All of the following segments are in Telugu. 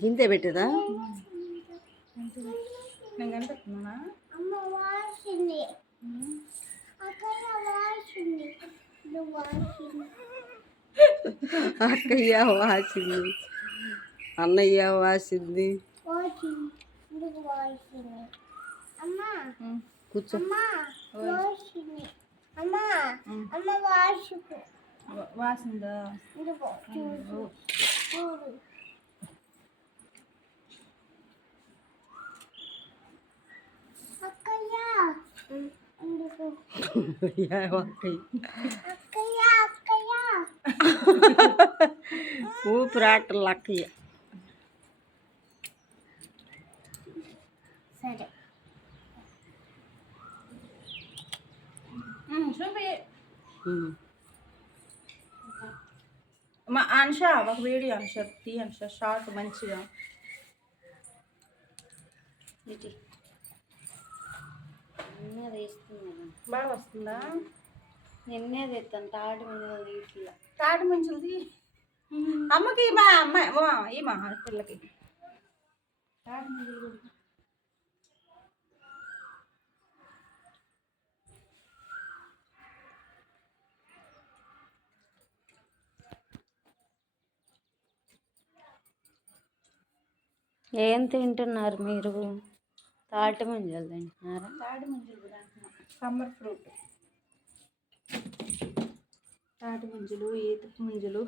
గింతే పెట్టదా నేను కనిపెట్టుకున్నా అక్కయ్య వాసింది, అన్నయ్య వాసింది. కూర్చో. వాసిందా ఊపిరాటలు అక్కయ్య. సరే చూపి మా అనుష ఒక వీడియో అనుష తీ అనుష షార్ట్ మంచిగా ఇటు నిన్నే వేస్తున్నాను. బాగా వస్తుందా? నిన్నే తెస్తాను తాటి మంజులు ఇట్లా తాటి మంచులది అమ్మకి మా అమ్మాయి ఈ మా పిల్లకి తాటి మంజులు ఏం తింటున్నారు మీరు? తాటి మంజులు తింటున్నారా? తాటి మంజులు సమ్మర్ ఫ్రూట్. తాటి ముంజలు, ఈత ముంజలు,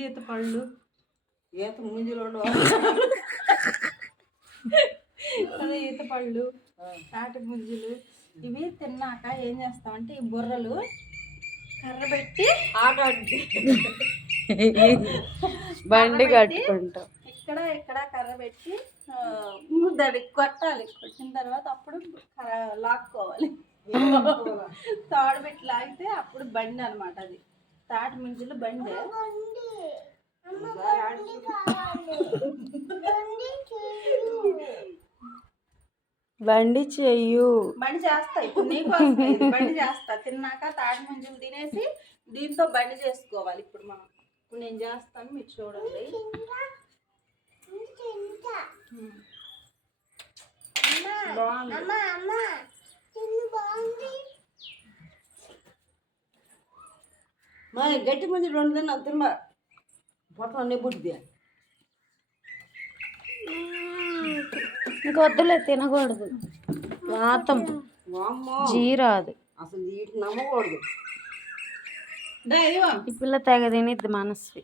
ఈత పళ్ళు, ఈత ముంజలు అదే ఈత పళ్ళు, తాటి ముంజలు ఇవి తిన్నాక ఏం చేస్తామంటే ఈ బుర్రలు కర్ర పెట్టి బండి కట్టుకుంటాం. ఇక్కడ కర్ర పెట్టి దానికి కొట్టాలి. కొట్టిన తర్వాత అప్పుడు లాక్కోవాలి. తాడు పెట్టి లాగితే అప్పుడు బండి అనమాట. అది తాటి ముంజలు బండి. బండి చెయ్యు. బండి చేస్తా ఇప్పుడు నీకోసం బండి చేస్తా. తిన్నాక తాటి ముంజలు తినేసి దీంతో బండి చేసుకోవాలి. ఇప్పుడు నేను చేస్తాను, మీరు చూడండి. గట్టి ముందు రెండు తిన్నా తిన్నా పొట్టనే బుడ్డి ఇంకొద్దులే తినకూడదు. వాతం జీరాదు అసలు వీటిని నమ్మకూడదు. ఈ పిల్ల తెగ తినిద్ది మనస్వి.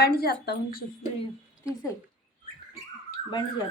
బండి చేస్తా తీసే బండి చేస్తా.